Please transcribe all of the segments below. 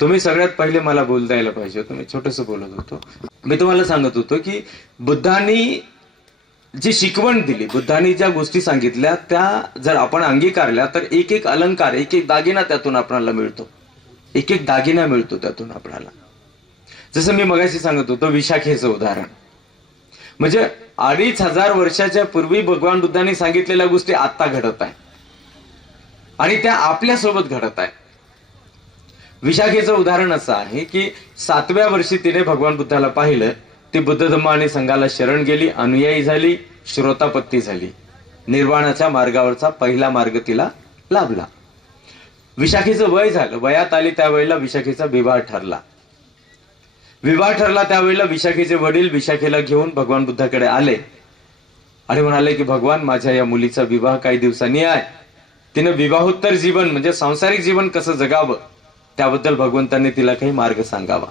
तुम्ही सगळ्यात पहिले मला बोलता यायला पाहिजे होतं, मी छोटंसं बोलत होतो. मी तुम्हाला सांगत होतो की बुद्धांनी जी शिकवण दिली, बुद्धांनी ज्या गोष्टी सांगितल्या त्या जर आपण अंगीकारल्या तर एक एक अलंकार, एक एक दागिना त्यातून आपल्याला मिळतो, एक एक दागिना मिळतो त्यातून आपल्याला. जसं मी मगाशी सांगत होतो विशाखेचं उदाहरण, म्हणजे 2500 वर्षाच्या पूर्वी भगवान बुद्धांनी सांगितलेल्या गोष्टी आता घडत आहे आणि त्या आपल्या सोबत घडत आहे. विशाखेचं उदाहरण असं आहे की 7व्या वर्षी तिने भगवान बुद्धाला पाहिलं, ती बुद्ध धम्म आणि संघाला शरण गेली, अनुयायी झाली, श्रोतापत्ती झाली, निर्वाणाच्या मार्गावरचा पहिला मार्ग तिला लाभला. विशाखेचं वय झालं, वयात आली त्यावेळेला विशाखेचा विवाह ठरला. विवाह ठरला त्यावेळेला विशाखेचे वडील विशाखेला घेऊन भगवान बुद्धाकडे आले आणि म्हणाले की भगवान, माझ्या या मुलीचा विवाह काही दिवसांनी आहे, तिनं विवाहोत्तर जीवन म्हणजे सांसारिक जीवन कसं जगावं त्याबद्दल भगवंतांनी तिला काही मार्ग सांगावा.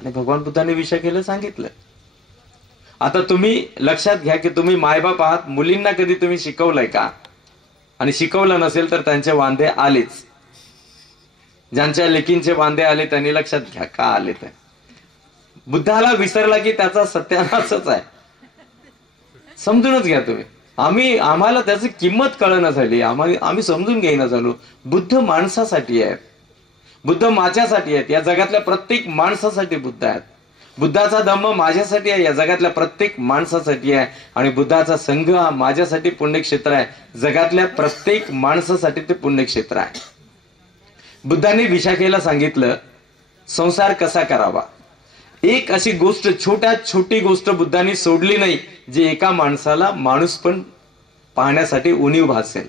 आणि भगवान बुद्धांनी विशाखेला सांगितलं. आता तुम्ही लक्षात घ्या की तुम्ही मायबाप आहात, मुलींना कधी तुम्ही शिकवलंय का? आणि शिकवलं नसेल तर त्यांचे वांदे आलेच. ज्यांच्या लेकींचे वांदे आले त्यांनी लक्षात घ्या का आले. ते बुद्धाला विसरला की त्याचा सत्यानाशच आहे, समजूनच घ्या तुम्ही. आम्हाला त्याची किंमत कळना झाली, आम्ही समजून घेईना झालो. बुद्ध माणसासाठी आहेत, बुद्ध माझ्यासाठी आहेत, या जगातल्या प्रत्येक माणसासाठी बुद्ध आहेत. बुद्धाचा धम्म माझ्यासाठी आहे, या जगातल्या प्रत्येक माणसासाठी आहे. आणि बुद्धाचा संघ हा माझ्यासाठी पुण्यक्षेत्र आहे, जगातल्या प्रत्येक माणसासाठी ते पुण्यक्षेत्र आहे. बुद्धांनी विशाखेला सांगितलं संसार कसा करावा. एक अशी गोष्ट, छोट्यात छोटी गोष्ट बुद्धांनी सोडली नाही जी एका माणसाला माणूस पण पाहण्यासाठी उणीव भासेल.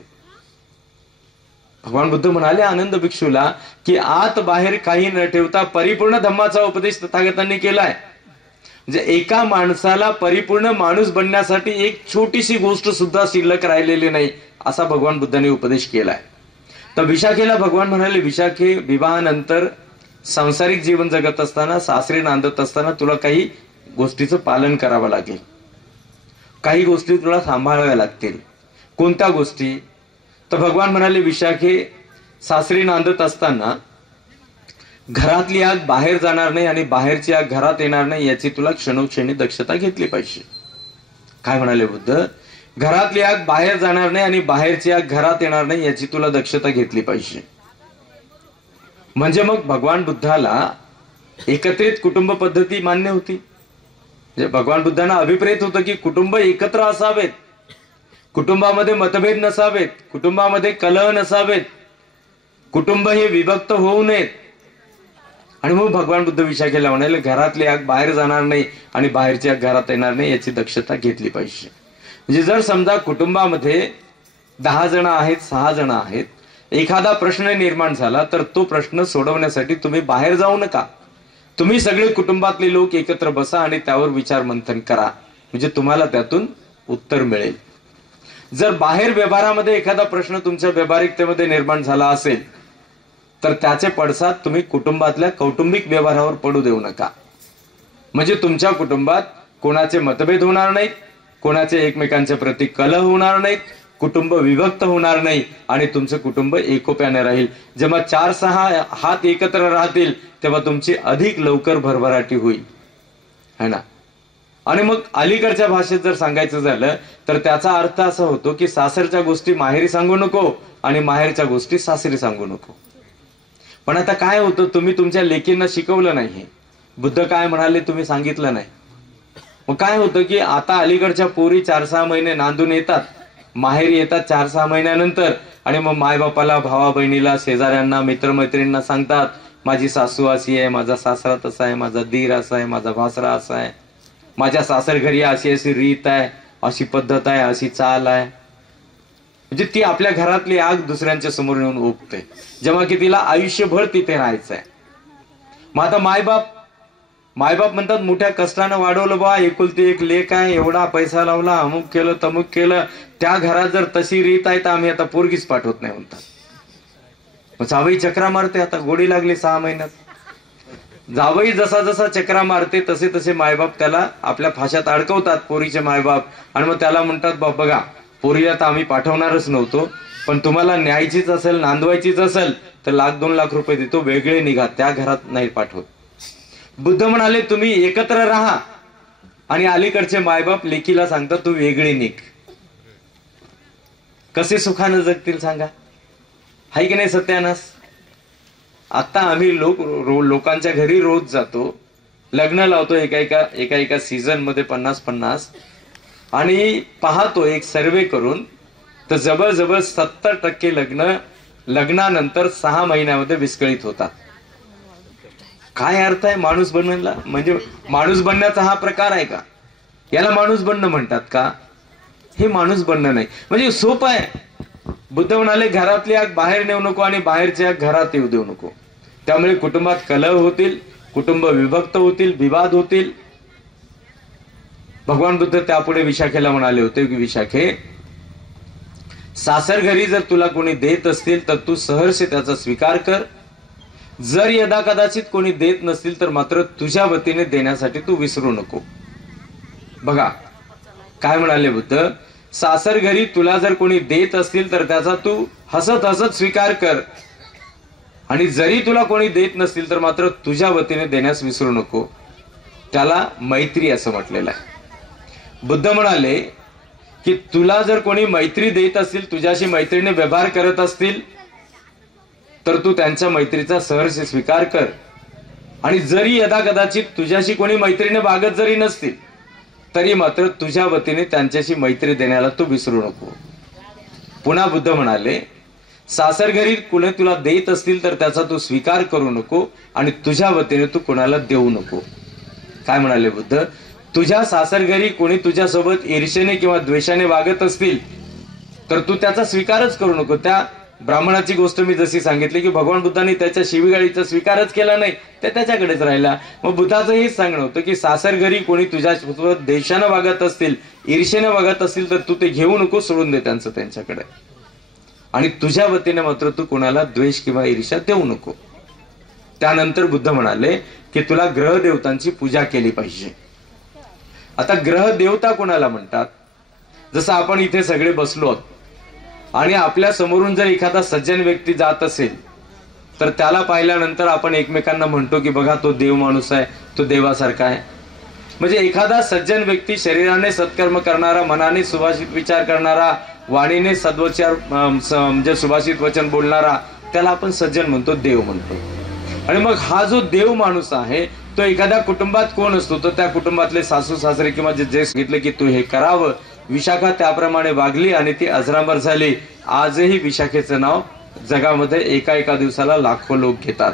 भगवान बुद्ध म्हणाले आनंद भिक्षूला की आत बाहेर काही न ठेवता परिपूर्ण धम्माचा उपदेश तथागतांनी केलाय. म्हणजे एका माणसाला परिपूर्ण माणूस बनण्यासाठी एक छोटीशी गोष्ट सुद्धा शिल्लक राहिलेली नाही असा भगवान बुद्धांनी उपदेश केलाय. तर विशाखेला भगवान म्हणाले, विशाखे, विवाहानंतर सांसारिक जीवन जगत असताना, सासरी नांदत असताना तुला काही गोष्टीचं पालन करावं लागेल, काही गोष्टी तुला सांभाळाव्या लागतील. कोणत्या गोष्टी? तर भगवान म्हणाले, विशाखे, सासरी नांदत असताना घरातली आग बाहेर जाणार नाही आणि बाहेरची आग घरात येणार नाही याची तुला क्षणोक्षणी दक्षता घेतली पाहिजे. काय म्हणाले बुद्ध? घरातली आग बाहेर जाणार नाही आणि बाहेरची आग घरात येणार नाही याची तुला दक्षता घेतली पाहिजे. म्हणजे मग भगवान बुद्धाला एकत्रित कुटुंब पद्धती मान्य होती. म्हणजे भगवान बुद्धांना अभिप्रेत होतं की कुटुंब एकत्र असावेत, कुटुंबामध्ये मतभेद नसावेत, कुटुंबामध्ये कलह नसावेत, कुटुंब हे विभक्त होऊ नयेत. आणि मग भगवान बुद्ध विशाखेला म्हणाले, घरातली आग बाहेर जाणार नाही आणि बाहेरची आग घरात येणार नाही याची दक्षता घेतली पाहिजे. म्हणजे जर समजा कुटुंबामध्ये 10 जण आहेत, 6 जण आहेत, एखादा प्रश्न निर्माण झाला तर तो प्रश्न सोडवण्यासाठी तुम्ही बाहेर जाऊ नका. तुम्ही सगळे कुटुंबातले लोक एकत्र बसा आणि त्यावर विचार मंथन करा, म्हणजे तुम्हाला त्यातून उत्तर मिळेल. जर बाहेर व्यवहारामध्ये एखादा प्रश्न तुमच्या व्यावहारिकतेमध्ये निर्माण झाला असेल तर त्याचे पडसाद तुम्ही कुटुंबातल्या कौटुंबिक व्यवहारावर पडू देऊ नका. म्हणजे तुमच्या कुटुंबात कोणाचे मतभेद होणार नाहीत, कोणाचे एकमेकांच्या प्रती कलह होणार नाहीत, कुटुंब विभक्त होणार नाही आणि तुमचं कुटुंब एकोप्याने राहील. जेव्हा 4-6 हात एकत्र राहतील तेव्हा तुमची अधिक लवकर भरभराटी होईल, है ना. आणि मग अलीकडच्या भाषेत जर सांगायचं झालं तर त्याचा अर्थ असा होतो की सासरच्या गोष्टी माहेरी सांगू नको आणि माहेरच्या गोष्टी सासरी सांगू नको. पण आता काय होतं, तुम्ही तुमच्या लेकींना शिकवलं नाही. बुद्ध काय म्हणाले तुम्ही सांगितलं नाही. मग काय होतं की आता अलीकडच्या पोरी 4-6 महिने नांदून येतात, माहेरी येतात 4-6 महिन्यानंतर आणि मग मायबापाला, भावा बहिणीला, शेजाऱ्यांना, मित्रमैत्रिणींना सांगतात माझी सासू अशी आहे, माझा सासरा तसा आहे, माझा दीर असा आहे, माझा भासरा असा आहे, माझ्या सासर घरी अशी अशी रीत आहे, अशी पद्धत आहे, अशी चाल आहे. म्हणजे ती आपल्या घरातली आग दुसऱ्यांच्या समोर येऊन ओकते, जेव्हा की तिला आयुष्यभर तिथे राहायचंय. मग आता मायबाप म्हणतात मोठ्या कष्टानं वाढवलं बा, एकुलती एक लेक आहे, एवढा पैसा लावला, अमुक केलं तमुक केलं, त्या घरात जर तशी रीत आहे तर आम्ही आता पोरगीच पाठवत नाही म्हणतात. मग जावई चक्रा मारते, आता गोडी लागली 6 महिन्यात. जावई जसा जसा चक्रा मारते तसे तसे मायबाप त्याला आपल्या फाशात अडकवतात, पोरीचे मायबाप. आणि मग त्याला म्हणतात, बाप बघा, पोरी आता आम्ही पाठवणारच नव्हतो, पण तुम्हाला न्यायचीच असेल, नांदवायचीच असेल तर 1,00,000-2,00,000 रुपये देतो, वेगळे निघा, त्या घरात नाही पाठवत. बुद्ध म्हणाले तुम्ही एकत्र राहा, आणि अलीकडचे मायबाप लेकीला सांगतात तू वेगळी निघ. कसे सुखानं जगतील सांगा? हाय की नाही सत्यानाश? आता आम्ही लोकांच्या घरी रोज जातो, लग्न लावतो एका सीझन मध्ये 50-50, आणि पाहतो एक सर्वे करून तर जवळजवळ 70% लग्नानंतर 6 महिन्यामध्ये विस्कळीत होतात. काय अर्थ आहे माणूस बनण्याला? म्हणजे माणूस बनण्याचा हा प्रकार आहे का? याला माणूस बनणं म्हणतात का? हे माणूस बनणं नाही. म्हणजे सोपं आहे. बुद्ध म्हणाले घरातली आग बाहेर नेऊ नको आणि बाहेरची आग घरात येऊ देऊ नको. त्यामुळे कुटुंबात कलह होतील, कुटुंब विभक्त होतील, विवाद होतील. भगवान बुद्ध त्यापुढे विशाखेला म्हणाले होते की विशाखे, सासर घरी जर तुला कोणी देत असतील तर तू सहर्ष त्याचा स्वीकार कर. जर यदा कदाचित कोणी देत नसतील तर मात्र तुझ्या वतीने देण्यासाठी तू विसरू नको. बघा काय म्हणाले बुद्ध, सासर घरी तुला जर कोणी देत असतील तर त्याचा तू हसत हसत स्वीकार कर, आणि जरी तुला कोणी देत नसतील तर मात्र तुझ्या वतीने देण्यास विसरू नको. त्याला मैत्री असं म्हटलेलं आहे. बुद्ध म्हणाले की तुला जर कोणी मैत्री देत असतील, तुझ्याशी मैत्रीने व्यवहार करत असतील तर तू त्यांच्या मैत्रीचा सहर्ष स्वीकार कर, आणि जरी यदा कदाचित तुझ्याशी कोणी मैत्रीने वागत जरी नसतील तरी मात्र तुझ्या वतीने त्यांच्याशी मैत्री देण्याला तू विसरू नको. पुन्हा बुद्ध म्हणाले सासर घरी कोणी तुला देत असतील तर त्याचा तू स्वीकार करू नको, आणि तुझ्या वतीने तू कोणाला देऊ नको. काय म्हणाले बुद्ध, तुझ्या सासर घरी कोणी तुझ्यासोबत ईर्षेने किंवा द्वेषाने वागत असतील तर तू त्याचा स्वीकारच करू नको. त्या ब्राह्मणाची गोष्ट मी जशी सांगितली की भगवान बुद्धांनी त्याच्या शिवीगाळीचा स्वीकारच केला नाही, ते त्याच्याकडेच राहिला. मग बुद्धाचं हेच सांगणं होतं की सासर घरी कोणी तुझ्यासोबत द्वेषानं वागत असतील, ईर्षेने वागत असतील तर तू ते घेऊ नको, सोडून दे त्यांचं त्यांच्याकडे, आणि तुझ्या वतीने मात्र तू कोणाला द्वेष किंवा ईर्ष्या देऊ नको. त्यानंतर बुद्ध म्हणाले की तुला ग्रह देवतांची पूजा केली पाहिजे. आता ग्रह देवता कोणाला म्हणतात? जसं आपण इथे सगळे बसलो आहोत आणि आपल्या समोरून जर एखादा सज्जन व्यक्ती जात असेल तर त्याला पाहिल्यानंतर आपण एकमेकांना म्हणतो की बघा तो देव माणूस आहे, तो देवासारखा आहे. म्हणजे एखादा सज्जन व्यक्ती शरीराने सत्कर्म करणारा, मनाने सुभाषित विचार करणारा, वाणीने सद्वचार म्हणजे सुभाषित वचन बोलणारा, त्याला आपण सज्जन म्हणतो, देव म्हणतो. आणि मग हा जो देव माणूस आहे तो एखाद्या कुटुंबात कोण असतो, तर त्या कुटुंबातले सासू सासरे किंवा जे सांगितले की तू हे करावं, विशाखा त्याप्रमाणे वागली आणि ती अजरामर झाली. आजही विशाखेचं नाव जगामध्ये एका दिवसाला लाखो लोक घेतात.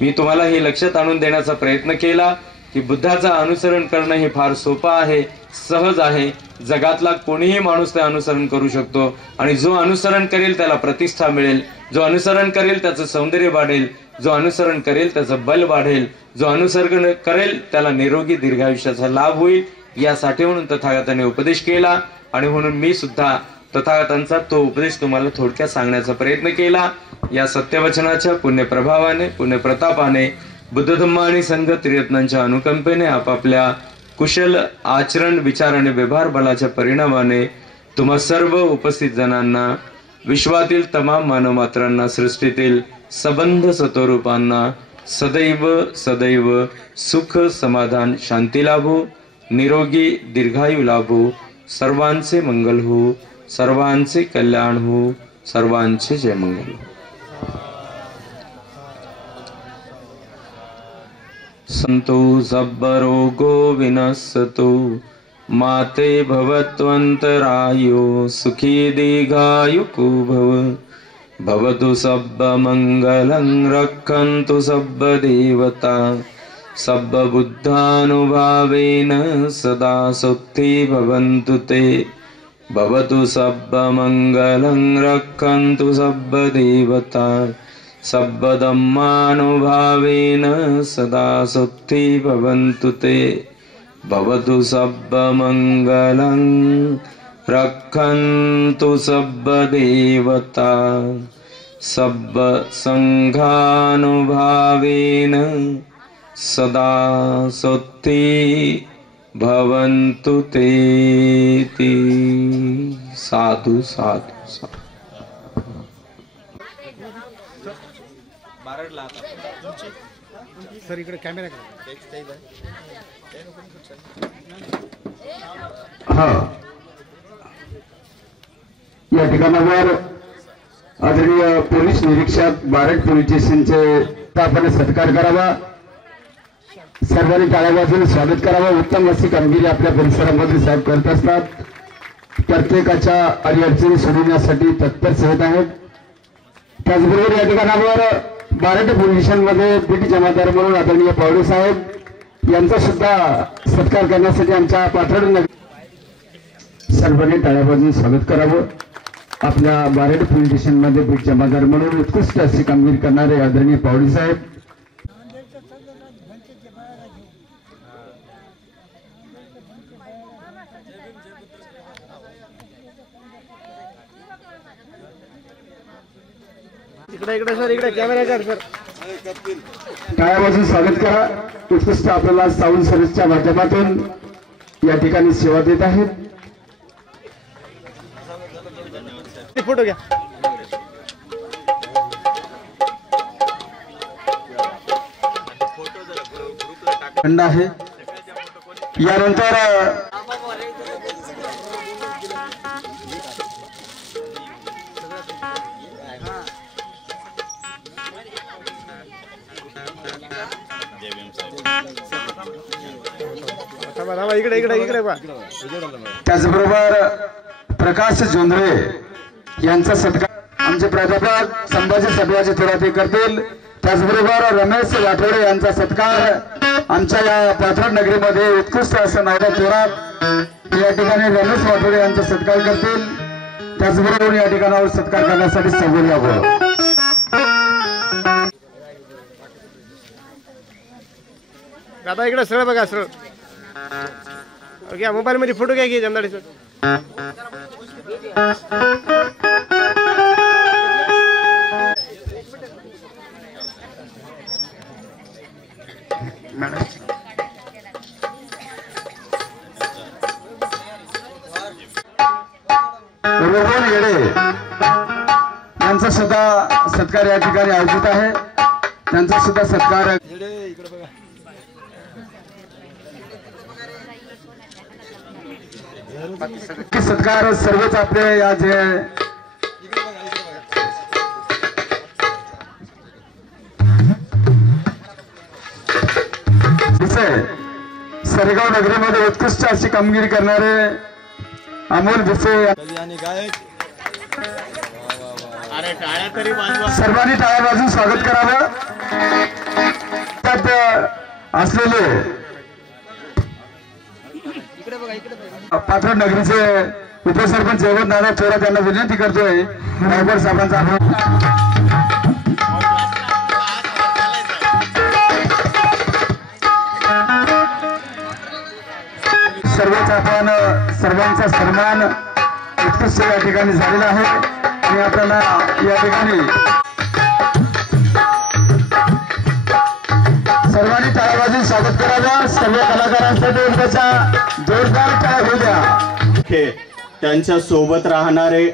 मी तुम्हाला हे लक्षात आणून देण्याचा प्रयत्न केला की बुद्धाचं अनुसरण करणं हे फार सोपं आहे, सहज आहे. जगातला कोणीही माणूस ते अनुसरण करू शकतो, आणि जो अनुसरण करेल त्याला प्रतिष्ठा मिळेल, जो अनुसरण करेल त्याचं सौंदर्य वाढेल, जो अनुसरण करेल त्याचं बल वाढेल, जो अनुसरण करेल त्याला निरोगी दीर्घायुष्याचा लाभ होईल. यासाठी म्हणून तथागताने उपदेश केला, आणि म्हणून मी सुद्धा तथागतांचा तो उपदेश तुम्हाला थोडक्यात सांगण्याचा प्रयत्न केला. या सत्यवचनाच्या पुण्यप्रभावाने, पुण्यप्रतापाने, बुद्ध धम्म आणि संघ त्रिरत्नांच्या अनुकंपेने, आपापल्या कुशल आचरण, विचार आणि व्यवहार बलाच्या परिणामाने तुम्हा सर्व उपस्थित जणांना, विश्वातील तमाम मानवमात्रांना, सृष्टीतील सबंध सत्वरूपांना सदैव सदैव सुख, समाधान, शांती लाभो, निरोगी दीर्घायु लाभो, सर्वांचे मंगल हो, सर्वांचे कल्याण हो, सर्वांचे जय मंगल हो. संतो सब्बरोगो विनश्यतो, माते भवत्वन्तरायो, सुखी दीर्घायुको भव. भवतु सब्ब मंगलं, रक्षन्तु सब्ब देवता, सब्ब बुद्धानुभावेन सदा सुखी भवन्तु ते. भवतु सब्ब मंगलं, रक्षन्तु सब्ब देवता, सब्ब धम्मानुभावेन सदा सुखी भवन्तु ते. भवतु सब्ब मंगलं, रक्षन्तु सब्ब देवता, सब्ब संघानुभावेन सदा सुखी भवन्तु ते. साधु साधु साधु. सर इकडे कॅमेरा हा या ठिकाणावर आदरणीय पोलीस निरीक्षक बारड पोलीस स्टेशनचे आपण सत्कार करावा, सर्वांनी टाळ्या वाजवून स्वागत करावं। उत्तम अशी कामगिरी आपल्या परिसरामध्ये साहेब करत असतात, प्रत्येकाच्या अडीअडचणी सोडवण्यासाठी तत्पर सेवत आहेत। त्याचबरोबर या ठिकाणावर बारड पोलीस स्टेशनमध्ये बीट जमादार म्हणून आदरणीय पावडे साहेब यांचा सुद्धा सत्कार करण्यासाठी आमच्या पाथर्ड सर्वांनी टाळ्या वाजवून स्वागत करावं। आपल्या बारड पोलीस स्टेशनमध्ये बीट जमादार म्हणून उत्कृष्ट अशी कामगिरी करणारे आदरणीय पावडे साहेब इकडे सर इकडे कॅमेरा काढ सर। टाळ्या वाजवून स्वागत करा। उत्कृष्ट आपल्याला साऊंड सर्व्हिसच्या माध्यमातून या ठिकाणी सेवा देत आहेत। फोटो घ्या। खंड आहे यानंतर इकडे इकडे इकडे त्याचबरोबर प्रकाश जोंधळे यांचा सत्कार आमचे प्राध्यापक संभाजी सभेचे थोराते करतील। त्याचबरोबर रमेश राठोडे यांचा सत्कार आमच्या या पाथर्ड नगरीमध्ये उत्कृष्ट असं नायदा थोरात या ठिकाणी रमेश राठोडे यांचा सत्कार करतील। त्याचबरोबर या ठिकाणावर सत्कार करण्यासाठी समोर यावं। दादा इकडे सरळ बघा सरळ घ्या, मोबाईल मध्ये फोटो घ्या की जमदाडे सर। रोहन येडे यांचा सुद्धा सत्कार या ठिकाणी आयोजित आहे, त्यांचा सुद्धा सत्कार सत्कार सर्वच आपले या जे सरेगाव नगरीमध्ये उत्कृष्ट अशी कामगिरी करणारे अमोल भिसे सर्वांनी टाळ्या वाजवून स्वागत करावं। त्यात असलेले पाथर्ड नगरीचे उपसरपंच जयवंत नाना थोरात यांना विनंती करतोय ड्रायव्हर साहेबांचा सर्वच आपण सर्वांचा सन्मान उत्कृष्ट या ठिकाणी झालेला आहे आणि आपल्याला या ठिकाणी सर्वांनी टाळ्या वाजवून स्वागत करावं। सर्व कलाकारांसाठी एकदाचा जोरदार टाळ्या होऊ द्या। त्यांच्या सोबत राहणारे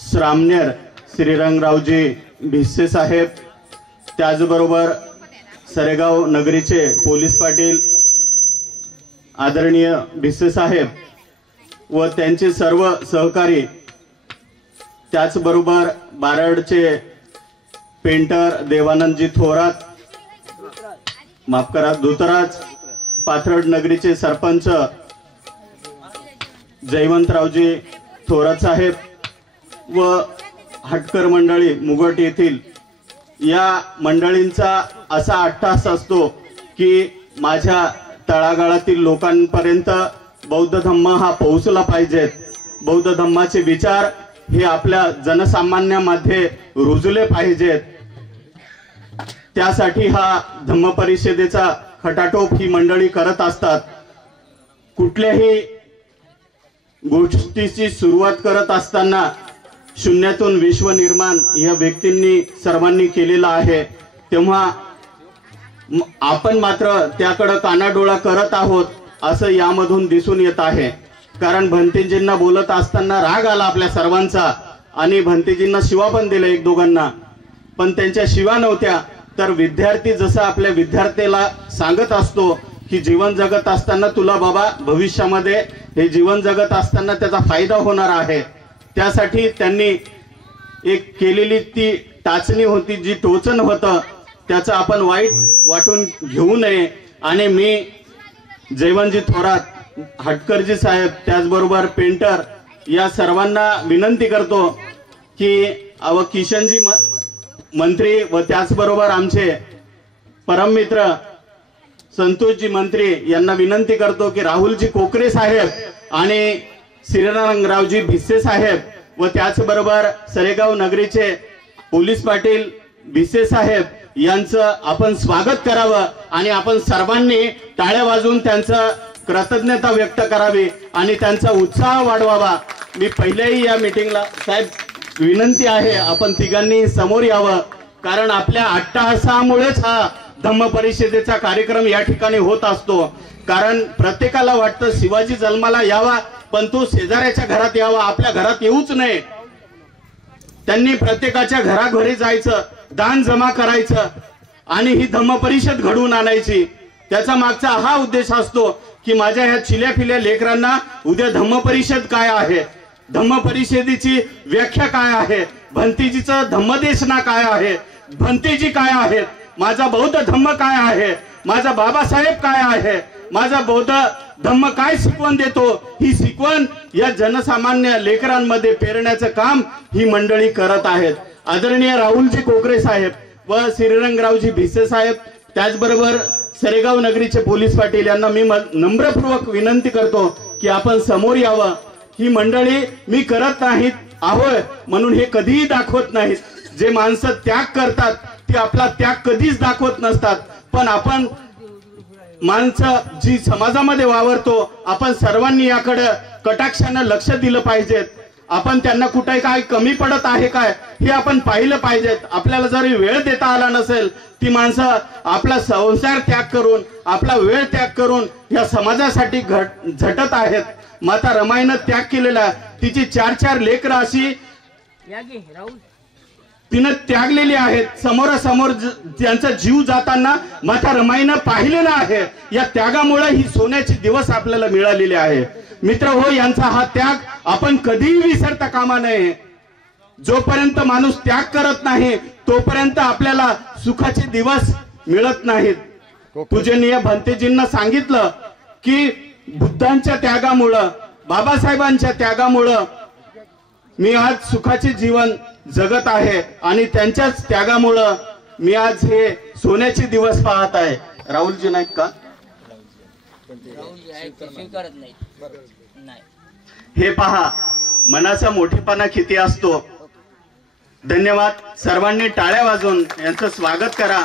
श्रामनेर श्रीरंगरावजी भिसे साहेब, त्याचबरोबर सरेगाव नगरीचे पोलीस पाटील आदरणीय भिसे साहेब व त्यांचे सर्व सहकारी, त्याचबरोबर बारडचे पेंटर देवानंदजी थोरात, माफ करा धुतराज, पाथर्ड नगरीचे सरपंच जयवंतरावजी थोरात साहेब व हटकर मंडळी मुगट येथील या मंडळींचा असा अट्टास असतो की माझ्या तळागाळातील लोकांपर्यंत बौद्ध धम्म हा पोहोचला पाहिजेत, बौद्ध धम्माचे विचार हे आपल्या जनसामान्यामध्ये रुजले पाहिजेत। त्यासाठी हा धम्म परिषदेचा खटाटोप ही मंडळी करत असतात। कुठल्याही गोष्टीची सुरुवात करत असताना शून्यातून विश्व निर्माण या व्यक्तींनी सर्वांनी केलेला आहे, तेव्हा आपण मात्र त्याकडे कानाडोळा करत आहोत असं यामधून दिसून येत आहे। कारण भंतेजींना बोलत असताना राग आला आपल्या सर्वांचा आणि भंतेजींना शिवा पण दिला एक दोघांना, पण त्यांच्या शिवा नव्हत्या. तर विद्यार्थी जसं आपल्या विद्यार्थ्याला सांगत असतो की जीवन जगत असताना तुला बाबा भविष्यामध्ये हे जीवन जगत असताना त्याचा फायदा होणार आहे, त्यासाठी त्यांनी एक केलेली ती टाचणी होती, जी टोचन होतं, त्याचं आपण वाईट वाटून घेऊ नये. आणि मी जयवंतजी थोरात, हटकरजी साहेब, त्याचबरोबर पेंटर या सर्वांना विनंती करतो की किशनजी मंत्री व त्याचबरोबर आमचे परममित्र संतोषजी मंत्री यांना विनंती करतो की राहुलजी कोकरे साहेब आणि श्रीरंगरावजी भिसे साहेब व त्याचबरोबर सरेगाव नगरीचे पोलीस पाटील भिसे साहेब यांचं आपण स्वागत करावं आणि आपण सर्वांनी टाळ्या वाजवून त्यांचं कृतज्ञता व्यक्त करावी आणि त्यांचा उत्साह वाढवावा. मी पहिल्याही या मीटिंगला साहेब विनंती आहे आपण तिघांनी समोर यावं, कारण आपल्या अट्टहासामुळेच हा धम्म परिषदेचा कार्यक्रम या ठिकाणी होत असतो. कारण प्रत्येकाला वाटतं शिवाजी जन्माला यावा, पण तो शेजाऱ्याच्या घरात यावा, आपल्या घरात येऊच नये. त्यांनी प्रत्येकाच्या घराघरी जायचं, दान जमा करायचं आणि ही धम्म परिषद घडवून आणायची. त्याचा मागचा हा उद्देश असतो की माझ्या ह्या चिल्या फिल्या लेकरांना उद्या धम्म परिषद काय आहे, धम्म परिषदेची व्याख्या काय आहे, भंतेजीचं धम्मदेशना काय आहे, भंतेजी काय आहेत, माझा बौद्ध धम्म काय आहे, माझा बाबासाहेब काय आहे, माझा बौद्ध धम्म काय शिकवण देतो, ही शिकवण या जनसामान्य लेकरांमध्ये पेरण्याचं काम ही मंडळी करत आहेत. आदरणीय राहुलजी कोकरे साहेब व श्रीरंगरावजी भिसे साहेब, त्याचबरोबर सरेगाव नगरीचे पोलीस पाटील यांना मी नम्रपूर्वक विनंती करतो की आपण समोर यावं. ही मंडळी मी करत नाहीत आहोय म्हणून हे कधीही दाखवत नाहीत. जे माणसं त्याग करतात ते आपला त्याग कधीच दाखवत नसतात, पण आपण माणसं जी समाजामध्ये वावरतो आपण सर्वांनी याकडे कटाक्षानं लक्ष दिलं पाहिजेत. आपण त्यांना कुठे काय कमी पडत आहे काय हे आपण पाहिलं पाहिजेत. आपल्याला जरी वेळ देता आला नसेल, ती माणसं आपला संसार त्याग करून, आपला वेळ त्याग करून या समाजासाठी झटत आहेत. माता रमाईनं त्याग केलेला, तिची 4-4 लेकरं अशी तिनं त्यागलेली आहेत. समोरासमोर त्यांचा जीव जाताना माता रमाईनं पाहिलेला आहे. या त्यागामुळे ही सोन्याचे दिवस आपल्याला मिळालेले आहे. मित्र हो, यांचा हा त्याग आपण कधीही विसरता कामा नये. जोपर्यंत माणूस त्याग करत नाही तोपर्यंत आपल्याला सुखाचे दिवस मिळत नाहीत. पूजनीय भंतेजींना सांगितलं की बुद्धांच्या त्यागामुळं, बाबासाहेबांच्या त्यागामुळं मी आज सुखाचे जीवन जगत आहे आणि त्यांच्याच त्यागामुळं मी आज हे सोन्याचे दिवस पाहत आहे. राहुलजी नाहीत का? हे पहा, मनाचा मोठेपणा किती असतो. धन्यवाद. सर्वांनी टाळ्या वाजवून यांचं स्वागत करा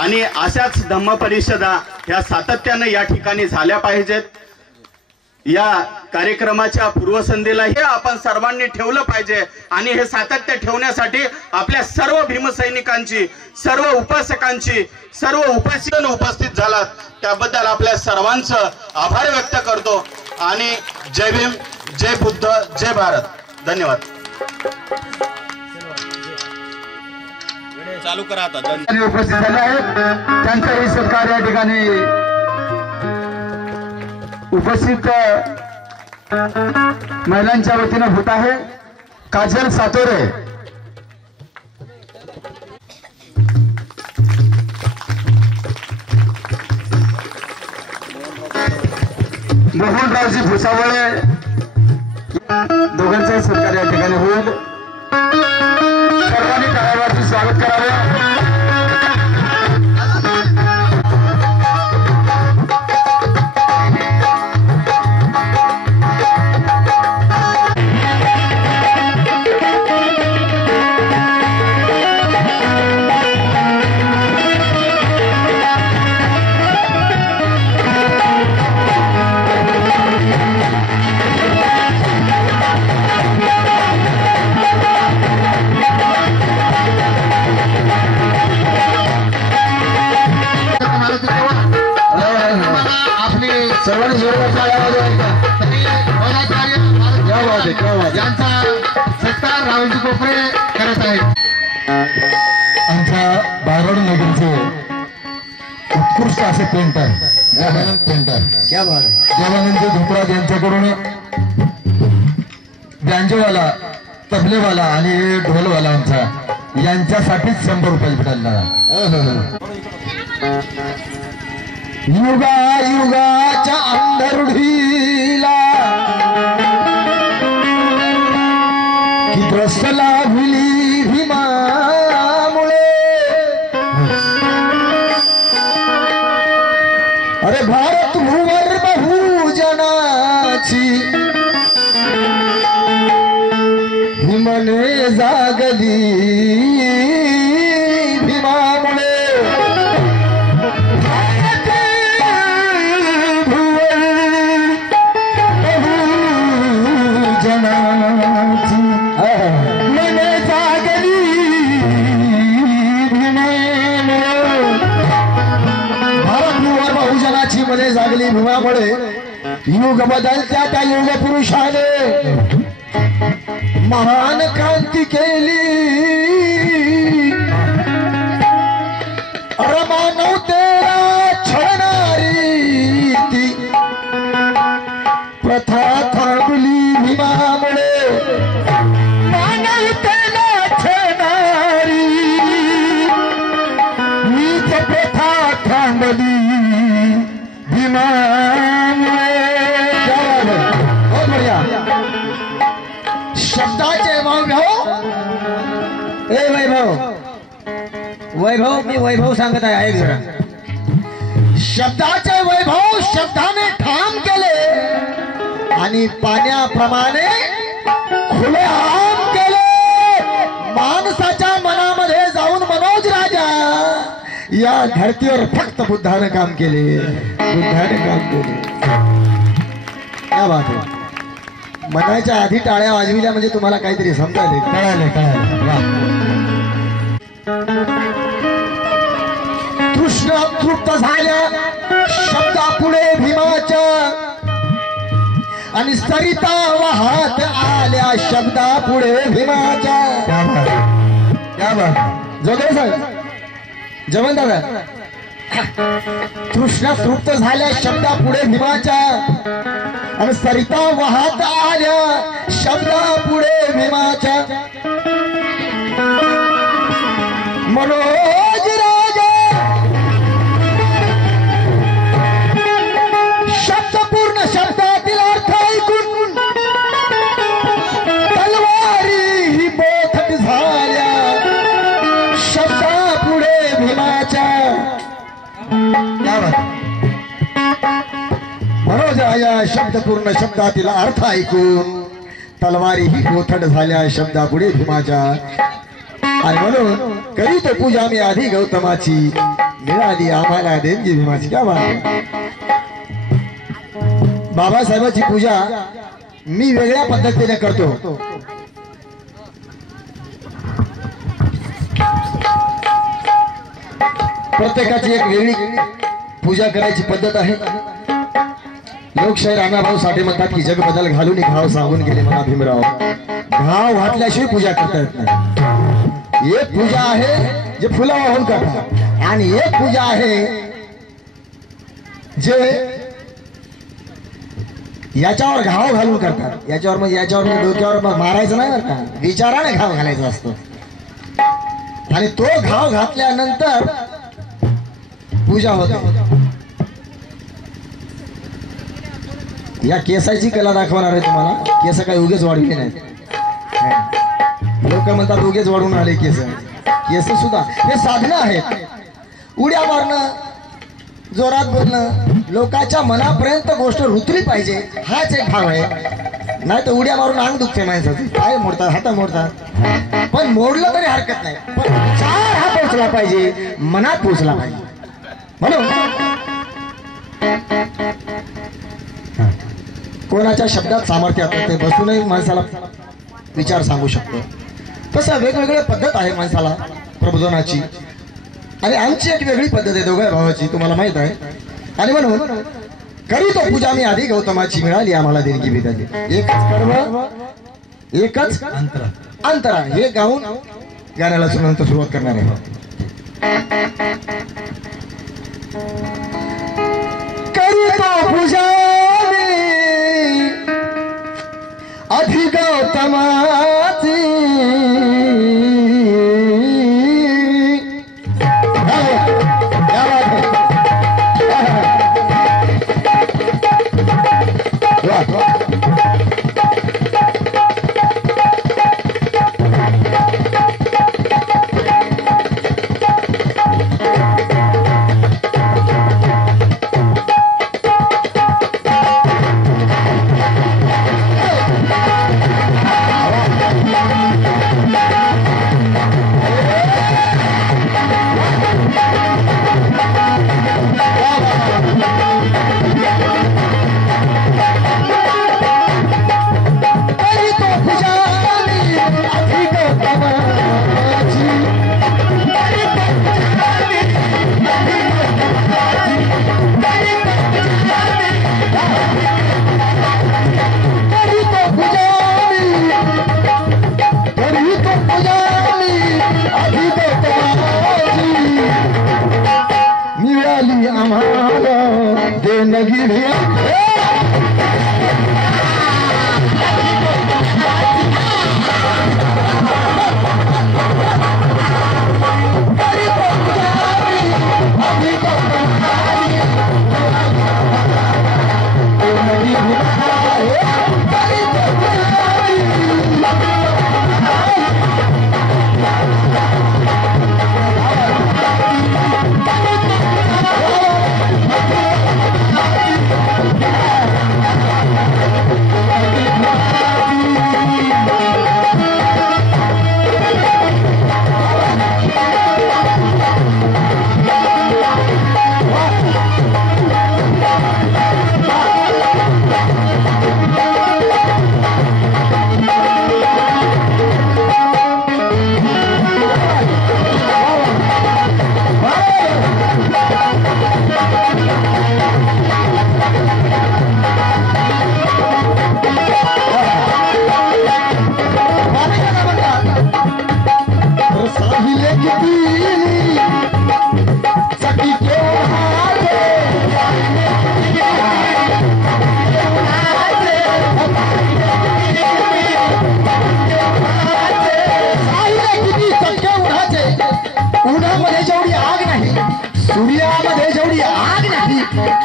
आणि अशाच धम्म परिषदा ह्या सातत्यानं या ठिकाणी झाल्या पाहिजेत. या कार्यक्रमाच्या पूर्वसंध्येला हे आपण सर्वांनी ठेवलं पाहिजे आणि हे सातत्य ठेवण्यासाठी आपल्या सर्व भीमसैनिकांची, सर्व उपासकांची, सर्व उपासीन उपस्थित झालात त्याबद्दल आपल्या सर्वांचं आभार व्यक्त करतो आणि जय भीम, जय बुद्ध, जय भारत. धन्यवाद. चालू करा आता. उपस्थित झाले आहेत त्यांचाही सत्कार या ठिकाणी उपस्थित महिलांच्या वतीने होत आहे. काजल सातोरे, मोहनरावजी भुसावळे, दोघांचाही सत्कार या ठिकाणी होईल. सर्वांनी टाळ्यावाजून स्वागत करावे. यांचा सत्कार राहुलजी कोपरे करत आहेत. आमच्या बारोड नगरचे उत्कृष्ट असे पेंटर क्या बात आहे. देवानंद धोपराज यांच्याकडून बँजोवाला, तबलेवाला आणि ढोलवाला आमचा यांच्यासाठीच 100 रुपये भेटायला. युगा युगाच्या अंधरुढीला की द्रष्ट लाभली भीमामुळे. अरे भारत भूवर बहुजनाची हिमने जागली भीमामुळे. मध्ये जागली भीमामुळे. युग बदलत्या त्या युग पुरुषाने महान क्रांती केली. अरे मानवतेला छळणारी ती प्रथा थांबली भीमामुळे. मानवतेला छळणारी नीच प्रथा थांबली बहुत बढ़िया. शब्दाचे वैभव. ए वैभव मी वैभव सांगत आहे, ऐक जरा. शब्दाचे वैभव शब्दाने ठाम केले आणि पाण्याप्रमाणे खुलेआम केले. माणसाच्या मनामध्ये जाऊन मनोज राजा या धरतीवर फक्त बुद्धाने काम केले. क्या बात आहे. म्हणायच्या आधी टाळ्या वाजविल्या म्हणजे तुम्हाला काहीतरी समजायले. कृष्ण तृप्त झाल्या शब्दापुढे भीमाच्या आणि सरिता वाहत आल्या शब्दापुढे भीमाच्या. क्या बात. जोगरे साहेब, जवळ दादा. कृष्ण तृप्त झाल्या शब्दापुढे भीमाच्या आणि सरिता वाहत आल्या शब्दापुढे भीमाच्या. मनोज राजा शब्दपूर्ण शब्दातील अर्थ ऐकून तलवारी ही बोथट झाल्या शब्दापुढे भीमाच्या. मनोज राजा शब्दपूर्ण शब्दातील अर्थ ऐकून तलवारी ही बोथट झाल्या शब्दापुढे भीमाच्या. आणि म्हणून करीत पूजा मी आधी गौतमाची मिळाली आम्हाला देणगी भीमाची. क्या बात. बाबासाहेबांची पूजा मी वेगळ्या पद्धतीने करतो. प्रत्येकाची एक वेगळी पूजा करायची पद्धत आहे. लोकशाहीर अण्णाभाऊ साठे म्हणतात की जग बदल घालून घाव सांगून गेले मला भीमराव. घाव घातल्याशिवाय पूजा करता येत नाही. एक पूजा आहे जे फुला वाहून करतात आणि एक पूजा आहे जे याच्यावर घाव घालून करतात. याच्यावर म्हणजे डोक्यावर मारायचं नाही बरं का, विचाराने घाव घालायचा असतो. आणि तो घाव घातल्यानंतर पूजा होते. या केसाची कला दाखवणार आहे तुम्हाला. केस काही उगेच वाढवले नाहीत. लोक म्हणतात उगेच वाढून आले केस. केस सुद्धा हे साधनं आहेत. उड्या मारणं, जोरात बोलणं, लोकांच्या मनापर्यंत गोष्ट रुतली पाहिजे, हाच एक भाव आहे. नाही तर उड्या मारून अंग दुखते माणसाचं. काय मोडतात, हात मोडतात, पण मोडलं तरी हरकत नाही. पण विचार हा पोचला पाहिजे, मनात पोचला पाहिजे. म्हणून कोणाच्या शब्दात सामर्थ्य असतं ते बसूनही माणसाला विचार सांगू शकतो. तसं वेगवेगळ्या पद्धत आहे माणसाला प्रबोधनाची. आणि आमची एक वेगळी पद्धत आहे दोघा भावाची, तुम्हाला माहित आहे. आणि म्हणून करीतो पूजा मी आधी गौतमाची मिळाली आम्हाला देणगी भेटायची. एकच कर्म एकच अंतरा हे गाऊन गाण्याला नंतर सुरुवात करणार आहे. करीतो पूजाने अधिक गौतमाची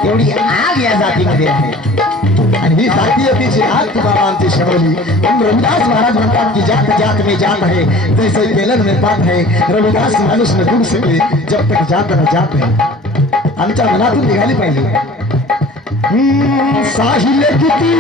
एवढी आग या जातीमध्ये आहे आणि ही जाती अतिशय आग तुकारामांची शबली. पण रविदास महाराज म्हणतात की जात जात में जात है जैसे बेलन में बात है रविदास माणूस न दूर सके जब तक जात न जात है. आमच्या मनातून निघाली पाहिजे. साहिल किती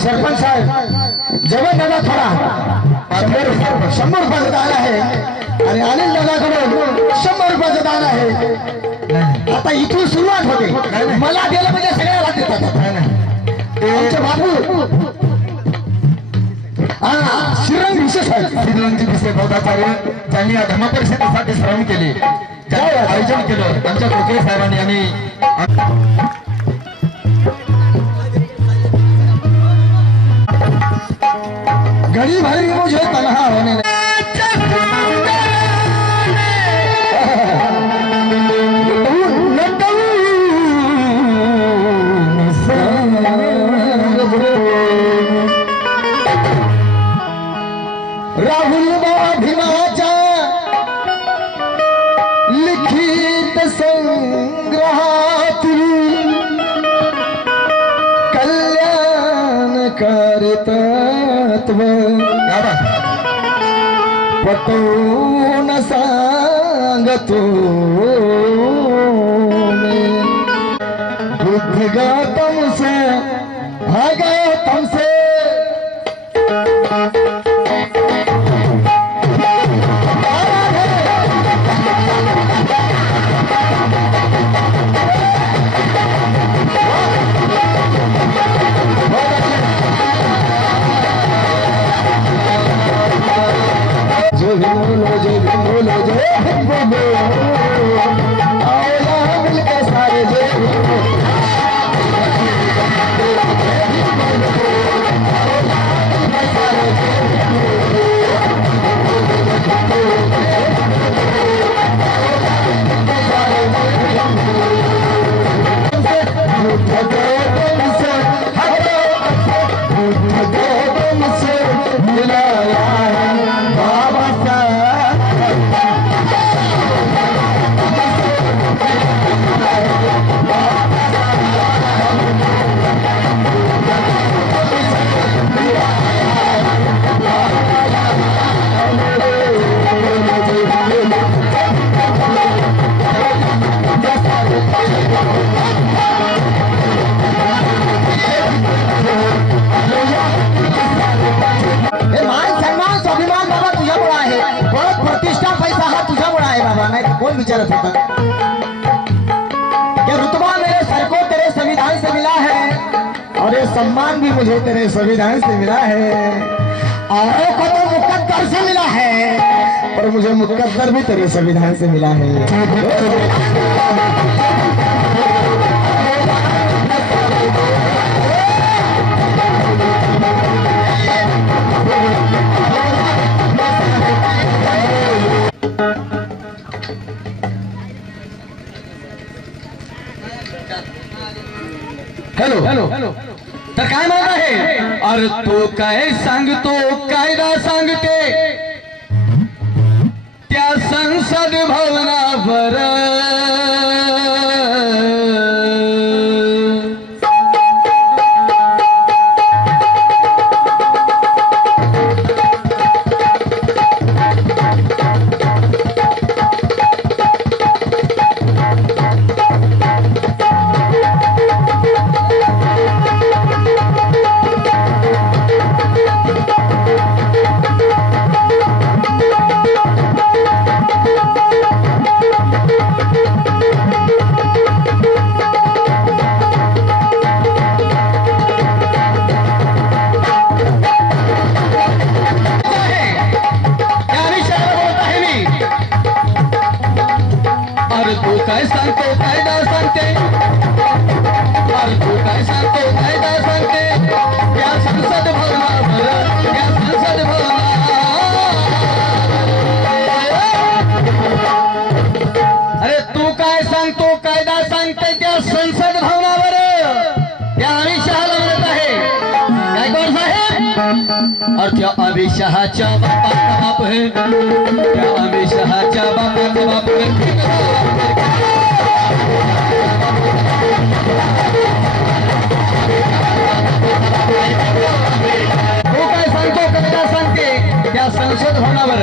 सरपंच साहेब जवळ दादा थोडा 100 रुपयाचं दान आहे आणि अनिल दादाकडून 100 रुपयाचं दान आहे. आता इथून सुरुवात होते. मला दिलं म्हणजे सगळ्याला देतात. आमचे बापू श्रीरंग विशेष आहे. श्रीरंगजी विषय बौद्धाचार्य त्यांनी या धर्म परिषदेसाठी श्रवण केले, ज्याचे आयोजन केलं त्यांच्या कोकरे साहेबांनी. आम्ही घड़ी भर मुझे तन्हा होने राहुल भीमाचा लिखित संग्रहातील कल्याणकारी तत्व पटवून सांगतो बुद्ध गौतम से गौतम से विचारत होता क्या रुतबा मेरे सर को तेरे संविधान से मिला है और ये सम्मान भी मुझे तेरे संविधान से मिला है। औरों को तो मुकद्दर से मिला है पर मुझे मुकद्दर भी तेरे संविधान से मिला है। हॅलो हॅलो तर काय म्हणत आहे? अरे तो काय सांगतो कायदा सांगते त्या संसद भवनावर और क्या अमित शहाच्या बापाचा बाप है, क्या अमित शहाच्या बापाचा बाप है। तो काय सांगतो कविता सांगते त्या संसद भवनावर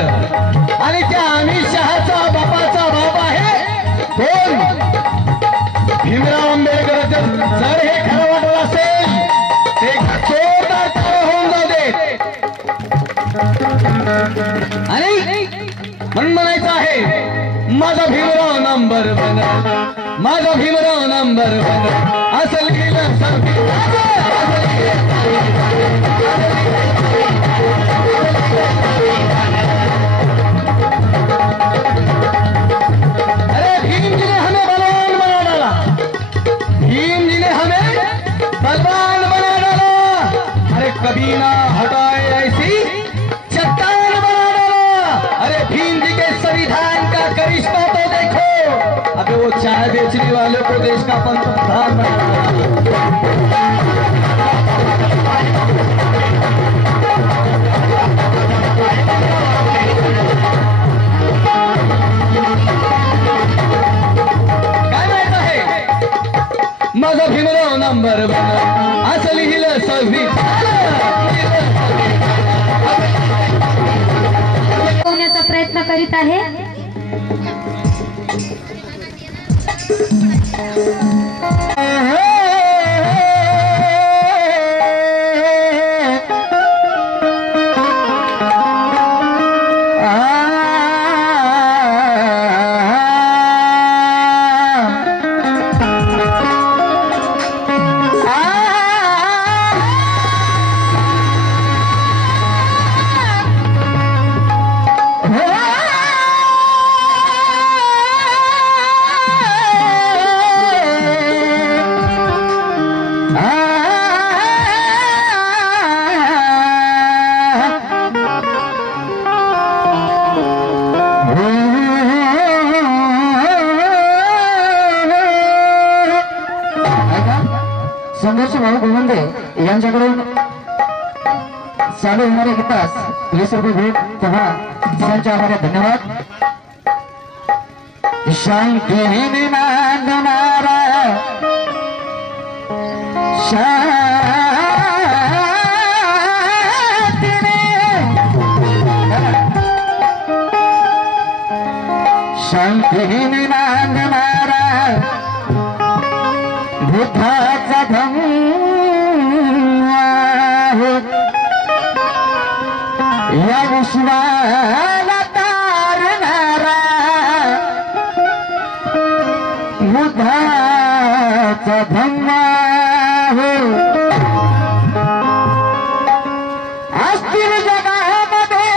आणि त्या अमित शहाचा बापाचा बाप आहे कोण? भीमराव आंबेडकर। जर हे खरं वाटत असेल ते जोरदार टाळ्या होऊन जाऊ दे आणि म्हणून म्हणायचं आहे माझा भीमराव नंबर 1, माझा भीमराव नंबर 1। असलील अरे भीम जी ने हमें बलवान बना डाला, भीम जी ने हमें बलवान बना डाला। अरे कभी ना हटाए ऐसी चट्टान बना डाला। अरे भीम जी के संविधान का करिश्मा तो देखो। अबे वो चाय बेचने वालों को देश का पंतप्रधान बना डाला। माझा भीमराव नंबर असली हिल होण्याचा प्रयत्न करीत आहे। संघर्ष भाऊ गोविंदे यांच्याकडून चालू होणारे गीतास 20 रुपये भेट तेव्हा त्यांच्या आभार धन्यवाद। शांतीने नांदणारा शांतीने नांदणारा बुद्धाचा धम्म या विश्वाला तारणारा बुद्धाचा धम्म अस्थिर जगामध्ये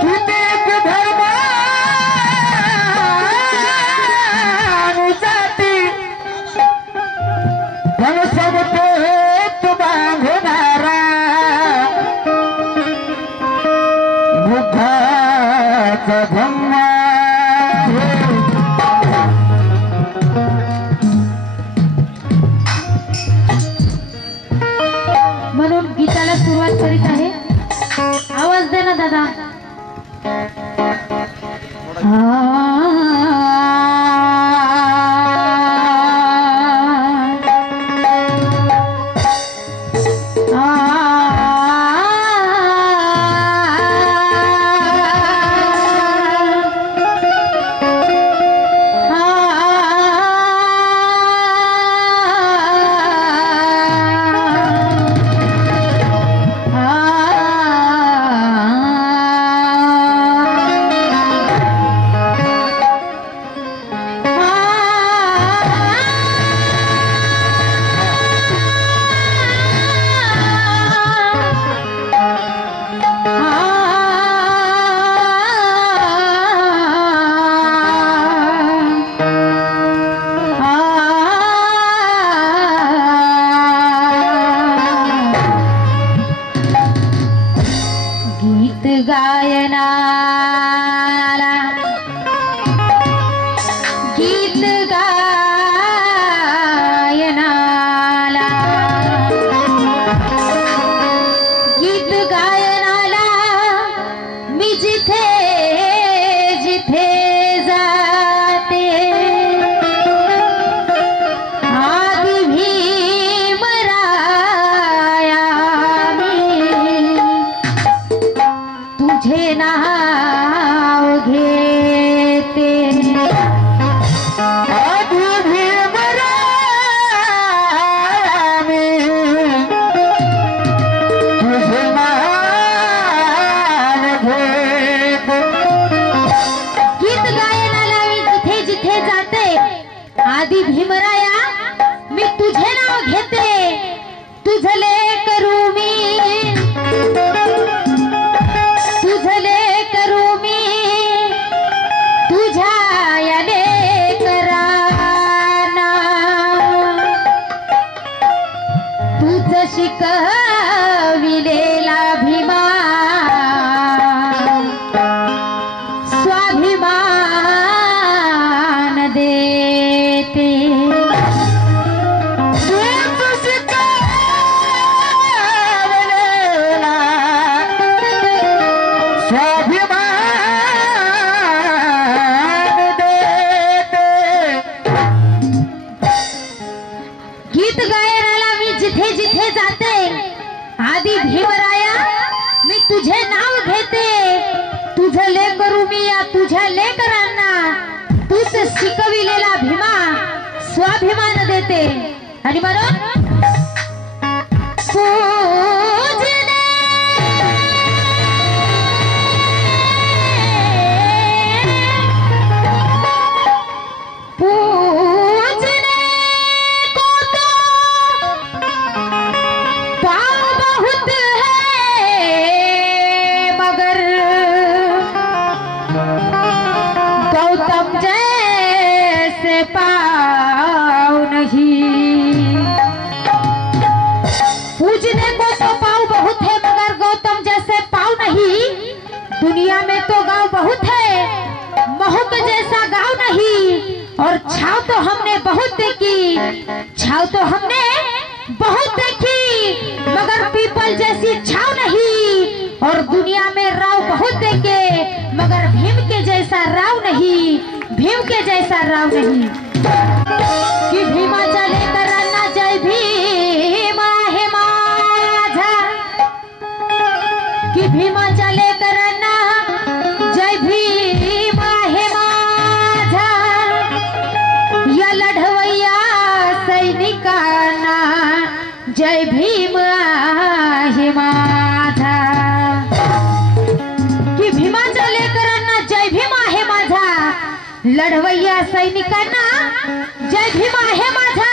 कित्येक धर्म पण सबको तू बांधणारा बुद्धाचा धम्म म्हणून गीताला सुरुवात करीत आहे। आवाज दे ना दादा। शिकविलेला भीमा स्वाभिमान देते गीत गायनाला मी जिथे जिथे जाते आधी भीमराया मी तुझे नाव घेते तुझं लेकरू मी या तुझ्या लेकरांना तूच शिकविलेला भीमा स्वाभिमान देते आणि म्हणून पूजने पूजने को तो पाँव बहुत है मगर गौतम जैसे पाँव नहीं पूजने को तो पाँव बहुत है मगर गौतम जैसे पाँव नहीं दुनिया में तो गांव बहुत है महक जैसा गांव नहीं और छाव तो हमने बहुत देखी छाव तो हमने बहुत देखी मगर पीपल जैसी छाव नहीं और दुनिया में राव बहुत देखे मगर भीम के जैसा राव नहीं भीम के जैसा राव नहीं कि भीमाचा लेकरांना जय भीम आहे माझा कि भीमाच्या लेकरांना जय भीम आहे माझा या लढवय्या सैनिकांना जय भीम आहे माझा की भीमाच्या लेकरांना जय भीम आहे माझा लढवय्या सैनिकांना जय भीम आहे माझा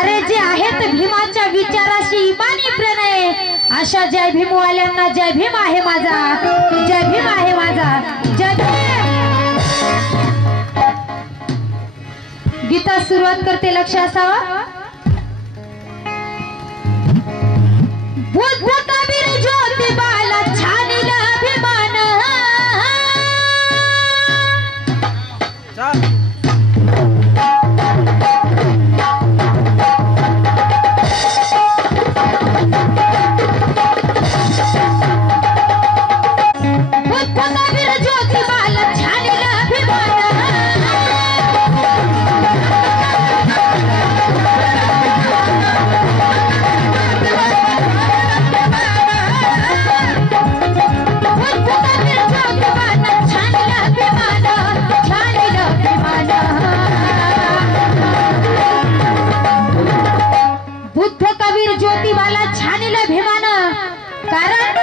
अरे जे आहेत भीमाच्या विचाराशी इमानी प्रणय अशा जय भीमवाल्यांना जय भीम आहे माझा जय भीम आहे माझा जय भीम गीता सुरुवात करते लक्ष असावा बुद्ध कबीर ज्योतिबाला छानीला अभिमान बुद्ध कबीर ज्योतिबाला छानीला अभिमान बुद्ध कबीर ज्योतिबाला छानीला भीमान कारण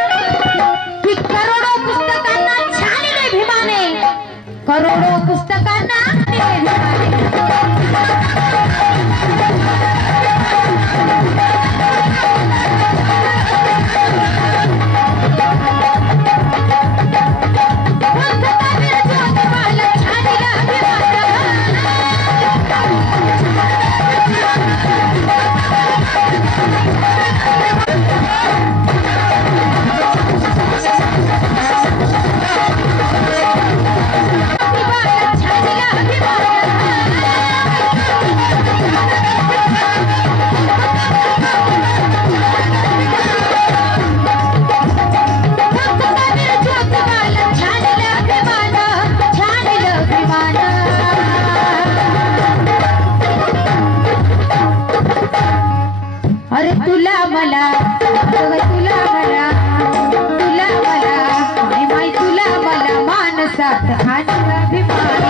की करोडो पुस्तकांना छानीले भीमाने करोडो पुस्तकांना अरे तुला मला तुला मला तुला मला माय माय तुला मला मानसात आणि अभिमान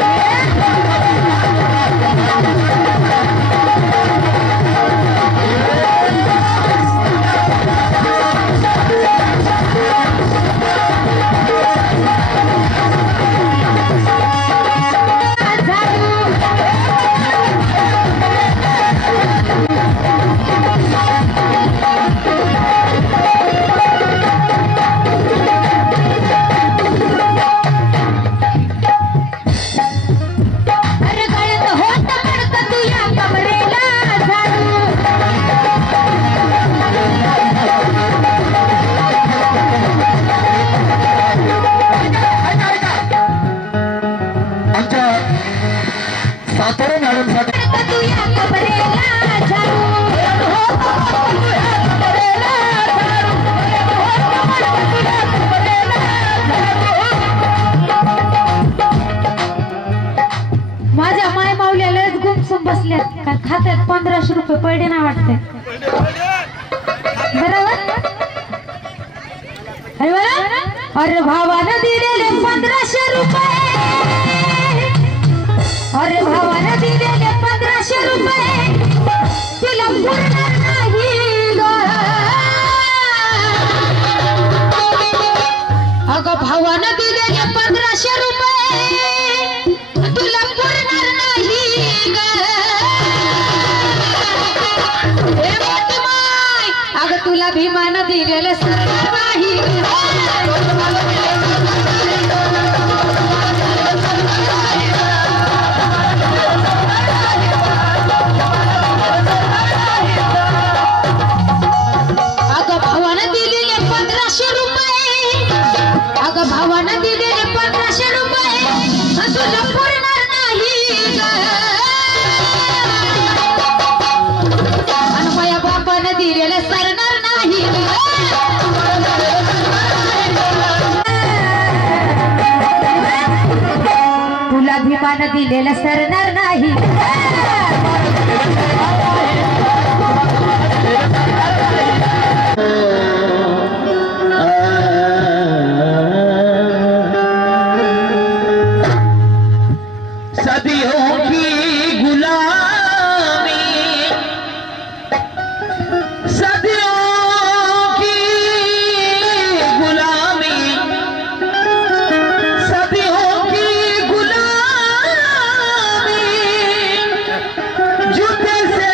अरे बरं? अरे भावानं दिलेले 1500 रुपये, अरे भावानं दिलेले 1500 रुपये तुला पुरणार नाही ग. अगं भावानं दिलेले 1500 रुपये तुला पुरणार नाही ग. हे मोठमाय, अगं तुला भीमानं दिलेलं सरणार नाही. अगं भावानं दिलेले 1500 रुपये, अगं भावानं दिलेले 1500 रुपये तुला पुरणार नाही ग. आणि माझ्या बापानं दिलेलं सरणार नाही ग. तुला भीमानं दिलेलं सरणार नाही. सदियों की गुलामी, सदियों की गुलामी, सदियों की गुलामी जूते से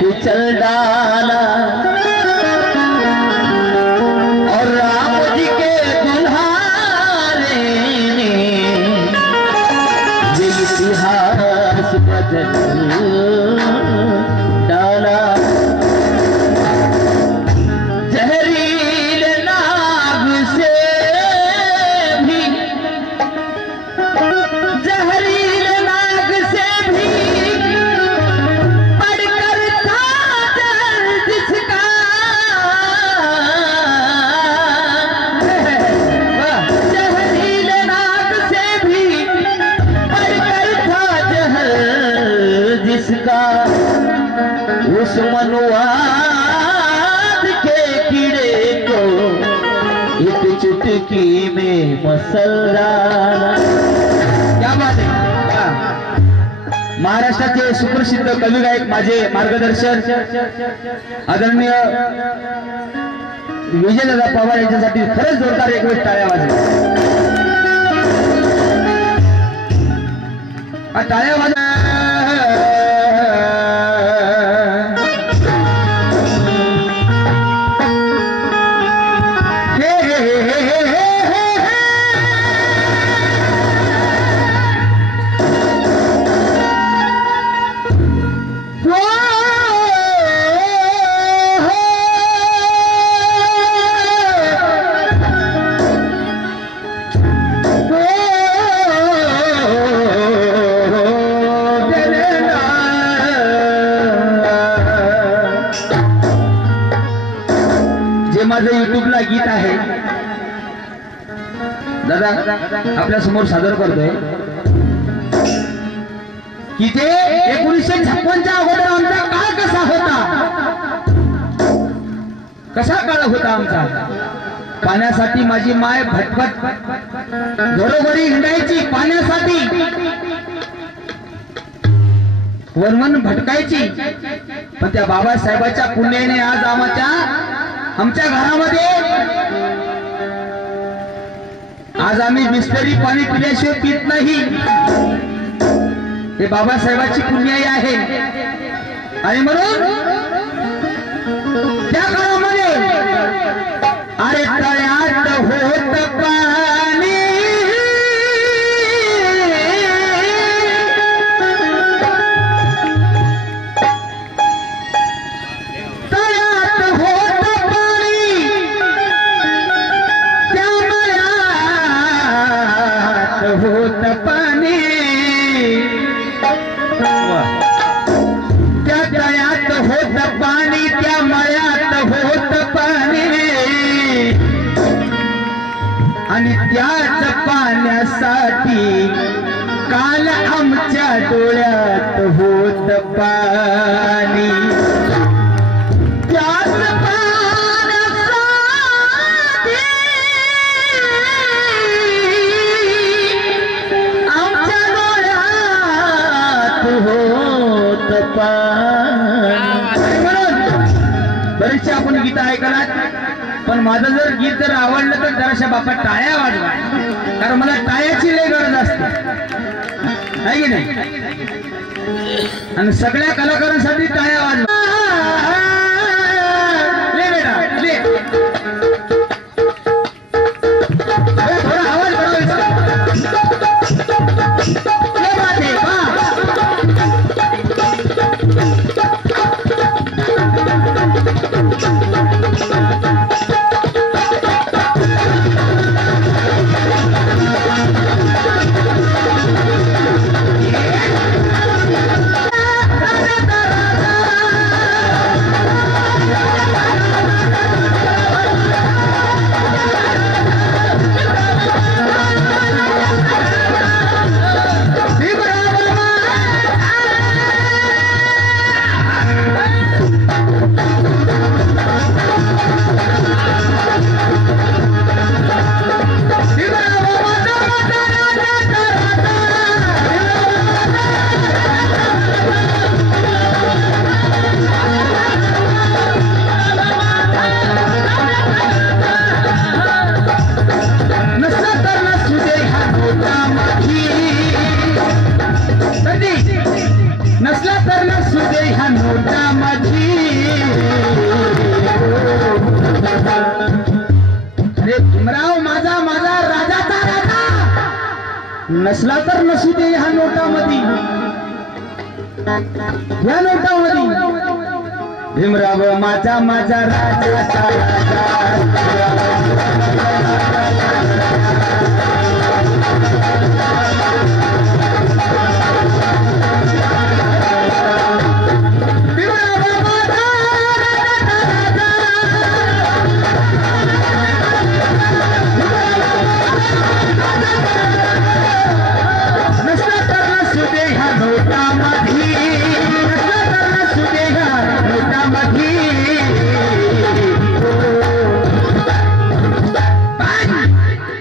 कुचल डाला. और राम जी के दुल्हारे ने इतिहास बदल डाला. जहरीले नाग से भी, जहरीले नाग से भी पढ़कर था दर्द जिसका. जहरीले नाग से भी जिसका, उस मनुवाद के कीड़े को एक चुटकी में मसल डाला. क्या बात है. महाराष्ट्राचे सुप्रसिद्ध कवी गायक माझे मार्गदर्शन आदरणीय विजयदादा पवार यांच्यासाठी खरंच जोरदार एक वेळ टाळ्या वाजवा. टाळ्या वाजवा. माझं युट्यूबला गीत आहे दादा आपल्या समोर सादर करतोय की ते 1956च्या अगोदर आमचा काळ कसा होता. कसा काळ होता आमचा. पाण्यासाठी माझी माय भटभट घरोघरी हिंडायची, पाण्यासाठी वनवन भटकायची. पण त्या बाबासाहेबाच्या पुण्याने आज आमच्या घरामध्ये आज आम्ही बिस्लरी पाणी पिल्याशिवाय पित नाही. हे बाबासाहेबाची पुण्याई आहे. आणि म्हणून त्या काळामध्ये अरे तळ्यात होत पाणी, होत पाणी, त्या तळ्यात होत पाणी, त्या मळ्यात होत पाणी. कोणी गीत ऐकणार, पण माझं जर गीत जर आवडलं तर जराशा बापा टाळ्या वाजवा, कारण मला टाळ्याची लय गरज असते, आहे की नाही? आणि सगळ्या कलाकारांसाठी टाळ्या वाजवा. ले बेटा ले, थोडा आवाज वाढवायचा. ले बाते बा. नसला तर नसू दे ह्या नोटामध्ये. अरे भीमराव माझा माझा राजाचा राजा, नसला तर नसू दे ह्या नोटामध्ये, ह्या नोटामध्ये. भीमराव माझा माझा राजाचा राजा.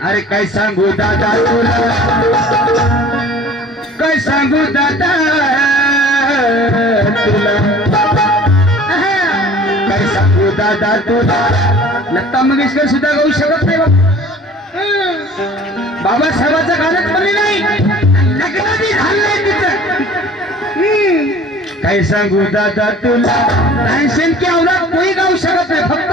अरे काय सांगू दादा तुला, काय सांगू दादा तुला, काय सांगू दादा तुला. लता मंगेशकर सुद्धा गाऊ शकत नाही बाबासाहेबांचं गाणं पण नाही, लग्नाची झालंय तिथं. काय सांगू दादा तुला, तानसेन की औलाद कोणी गाऊ शकत नाही, फक्त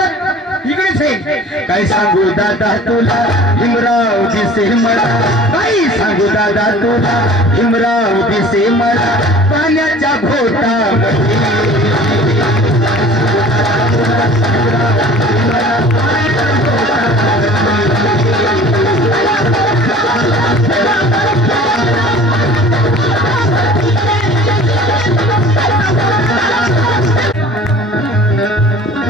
इकडेच आहे. काय सांगू दादा तुला, भीमराव दिसे मला, काय सांगू दादा तुला, भीमराव दिसे मला पाण्याच्या घोटामध्ये.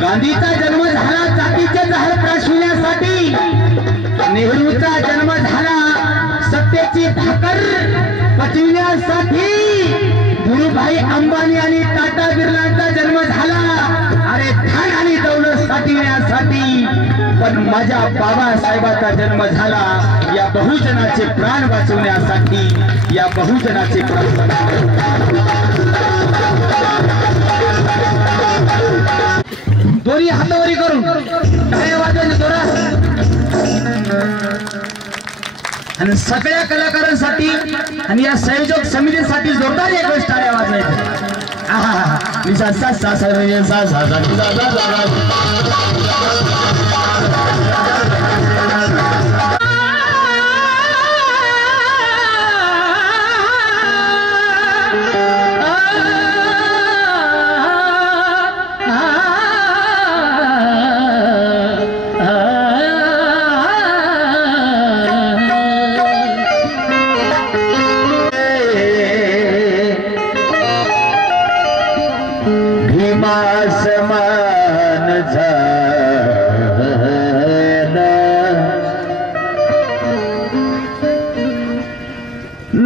गांधीचा जन्म झाला जातीचे जहर त्रासविण्यासाठी, नेहरूचा जन्म झाला सत्तेची भाकर पचविण्यासाठी, धीरूभाई अंबानी आणि टाटा बिर्लांचा जन्म झाला अरे धन आणि दौलत साठविण्यासाठी. पण माझ्या बाबासाहेबांचा जन्म झाला या बहुजनाचे प्राण वाचवण्यासाठी, या बहुजनाचे प्राण. दोन्ही हातावरी करून टाळ्या वाजवायच्या जोरात, आणि सगळ्या कलाकारांसाठी आणि या संयोजक समितीसाठी जोरदार एक वेळेस टाळ्या वाजवायच्या.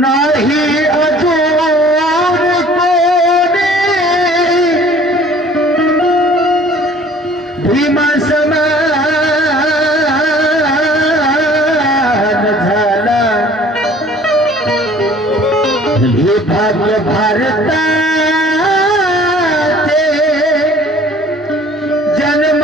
नाही अजून कोणी भीमा समान झाला, हे भाग्य भारताचे जन्म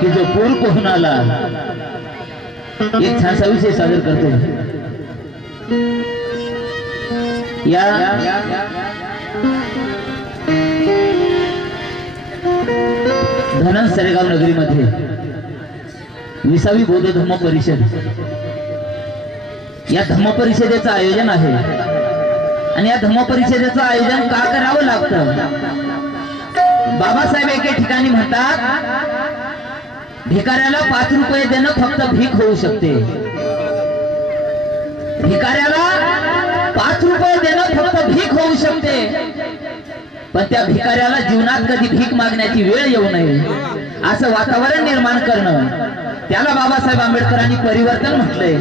की जो पूर पोहून आला एक छानसा विषय सादर करतो। या धनन सरेगाव नगरीमध्ये 20वी बौद्ध धम्म परिषद या धम्म परिषदेचं आयोजन आहे आणि या धम्म परिषदेचं आयोजन का करावं लागतं? बाबासाहेब एके ठिकाणी म्हणतात भिकाऱ्याला 5 रुपये देणं फक्त भीक होऊ शकते। भिकाऱ्याला 5 रुपये देणं फक्त भीक होऊ शकते, पण त्या भिकाऱ्याला जीवनात कधी भीक मागण्याची वेळ येऊ नये असं वातावरण निर्माण करणं, त्याला बाबासाहेब आंबेडकरांनी परिवर्तन म्हटलंय,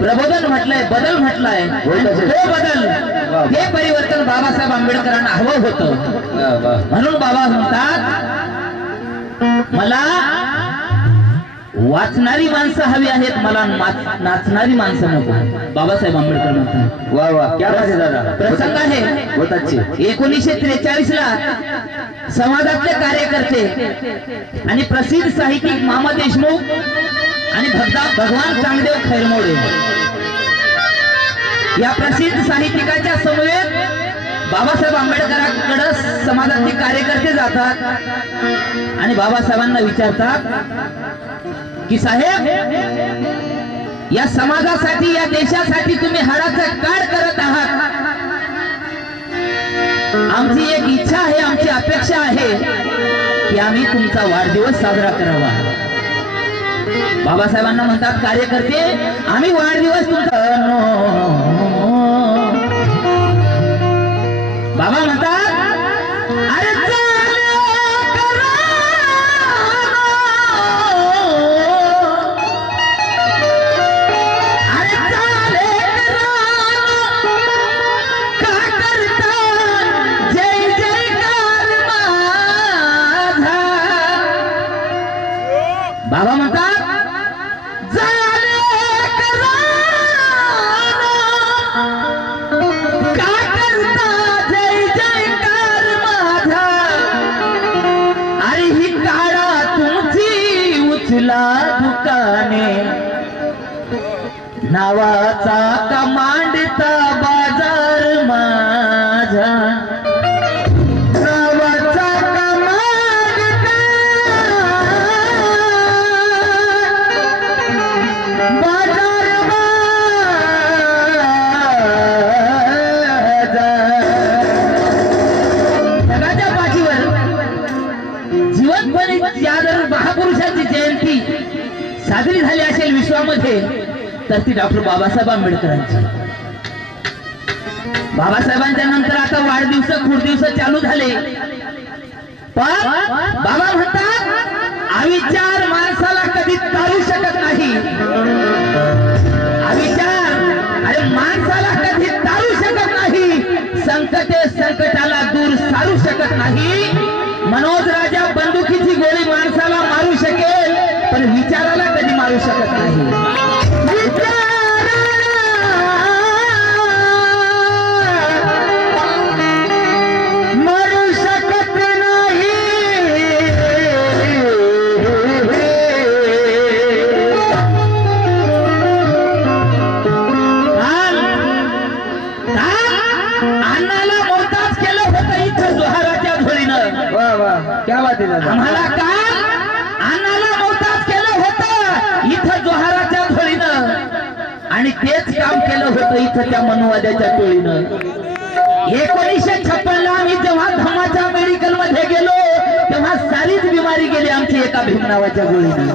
प्रबोधन म्हटलंय, बदल म्हटलंय। तो बदल हे परिवर्तन बाबासाहेब आंबेडकरांना हवं होतं। म्हणून बाबा म्हणतात मला वाचणारी माणसं हवी आहेत, मला नाचणारी माणसं नको। बाबासाहेब आंबेडकर म्हणतात। वाह वाह, क्या बात है दादा, प्रसंग आहे बहुत अच्छे। 1943 ला समाजातले कार्यकर्ते आणि प्रसिद्ध साहित्यिक मामा देशमुख आणि भगवान चांगदेव खैरमोडे या प्रसिद्ध साहित्यिकाच्या समवेत बाबासाहेब आंबेडकरांकडे समाजातले कार्यकर्ते जातात आणि बाबासाहेबांना विचारतात की साहेब या समाजासाठी या देशासाठी तुम्ही हाडाचा काढ करत आहात, आमची एक इच्छा आहे, आमची अपेक्षा आहे की आम्ही तुमचा वाढदिवस साजरा करावा। बाबासाहेबांना म्हणतात कार्यकर्ते आम्ही वाढदिवस तुमचा, बाबा म्हणतात अरे बाबा म्हणतात जय जयकार माझा, अरे ही काळा तुमची उचला दुकाने नावाचा कमांडता बाजार माझा, महापुरुषांची जयंती साजरी झाली असेल विश्वामध्ये तर ती डॉक्टर बाबासाहेब आंबेडकरांची। बाबासाहेबांच्या नंतर आता वाढदिवस खुरदिवस चालू झाले, पण बाबा म्हणतात अविचार माणसाला कधी तारू शकत नाही। अविचार अरे माणसाला कधी तारू शकत नाही, संकटे संकटाला दूर सारू शकत नाही। मनोज राजा बंदुकीची गोळी माणसाला मारू शकेल पण विचाराला कधी मारू शकत नाही। मारू शकत नाही। अन्नाला मोताज केलं होतं इथं जोहाराच्या झोळीनं। वाह वाह, क्या बात है दादा। आम्हाला काय अन्नाला मोताज केलं होतं इथं जोहाराच्या झोळीनं आणि तेच काम केलं होतं इथं त्या मनुवाद्याच्या टोळीनं। 1956 ला आम्ही जेव्हा धम्माच्या मेडिकल मध्ये गेलो तेव्हा सारीच बिमारी गेली आमची एका भीम नावाच्या गोळीनं।